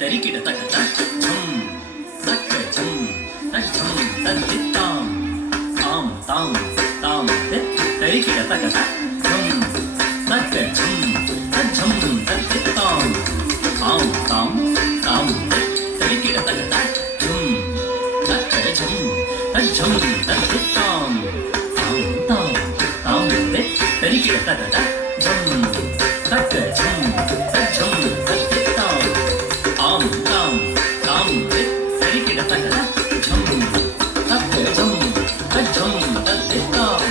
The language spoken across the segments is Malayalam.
തരികിട തക ഝം തക ഝം തം തരിത്താം താം താം താം തരികിട തക ഝം തക ഝം തരിത്താം താം താം താം തരികിട തക ഝം തക ഝം തരിത്താം താം താം താം തരികിട തക ഝം തക ഝം തരിത്താം താം താം താം തരികിട തക ഝം തക ഝം തരിത്താം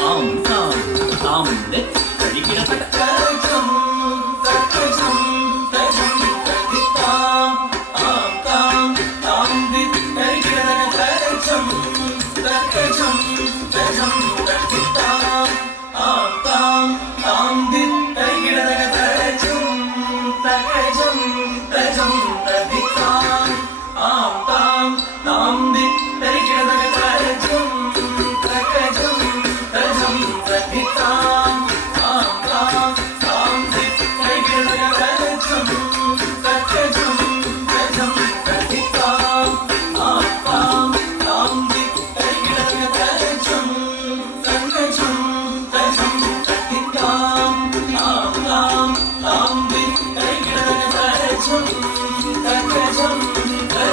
താം താം താം തരികിട തക ഝം തക ഝം തരിത്താം താം താം താം തരികിട തക ഝം തക ഝം തരിത്താം താം താം താം തരികിട തക ഝം തക ഝം തരിത്താം താം താം താം തരികിട തക ഝം തക ഝം തരിത്താം താം താം താം തരികിട തക ഝം തക ഝം തരിത്താം താം താം താം തരികിട തക ഝം തക ഝം തരിത്താം താം താം താം തരികിട തക ഝം തക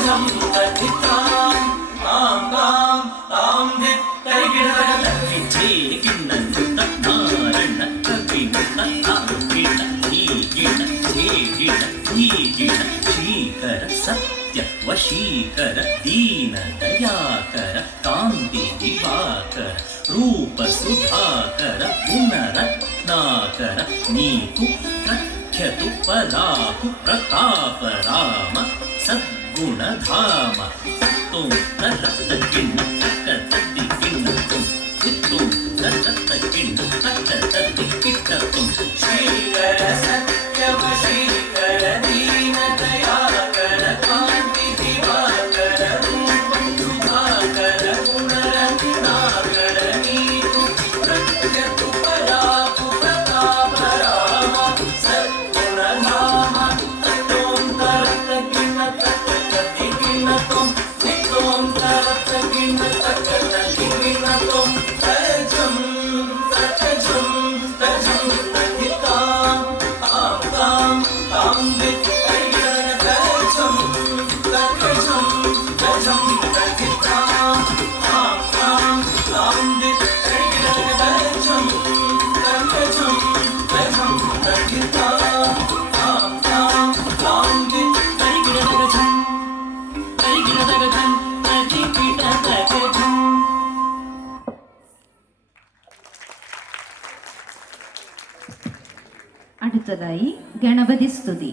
ഝം തരിത്താം താം താം താം തരികിട തക ീകര സത്യ വശീകര ദീന ദയാകര കാന്തി ദിവാകര ರೂಪ ಸುಧಾಕರ ಗುಣರತ್ನಾಕರ ನೀತು ಪ್ರಖ್ಯತು ಪರಾಕು ಪ್ರತಾಪ ರಾಮ ಸದ್ಗುಣಧಾಮ ತತ್ತೋಂ ತರತ್ತ ಕಿಣ್ಣ ತಕ್ಕ ತದ್ದಿ ಕಿಣ್ಣ ತುಂ ಚಿತ್ತೋಂ ತರತ್ತ ಕಿಣ್ಣ ತಕ್ಕ ತದ್ದಿ ಕಿಟ್ಟ ತುಂ ಶ್ರೀಕರ ಸತ್ಯ ವಶೀಕರ ದೀನ ದಯಾಕರ ಕಾಂತಿ ದಿವಾಕರ ರೂಪ ಸುಧಾಕರ ಗುಣರತ್ನಾಕರ ನೀತು ಪ್ರಖ್ಯತು ಪರಾಕು ಪ್ರತಾಪ ರಾಮ ಸದ್ಗುಣಧಾಮ ತತ್ತೋಂ ತರತ್ತ ಕಿಣ್ಣ ತಕ್ಕ ತದ್ದಿ ಕಿಣ್ಣ ತುಂ ಚಿತ್ತೋಂ ತರತ್ತ ಕಿಣ್ಣ ತಕ್ಕ ತದ್ದಿ ಕಿಣ್ಣ ತುಂ ತಜಂ ತರಿತಾಂ ತಾಂ ತಾಂ ತಾಂ ತರಿಗಿಡ ತಜಂ ತಕ ಝಂ ತರಿತಾಂ ತಾಂ ತಾಂ ತಾಂ ತರಿಗಿಡ ತಜಂ ತಕ ಝಂ ತರಿತಾಂ ತಾಂ ತಾಂ ತಾಂ ತರಿಗಿಡ ತಜಂ ತರಿಗಿಡ ತಜಂ ತರಿಗಿಡ ತಜಂ. അടുത്തതായി ഗണപതി സ്തുതി.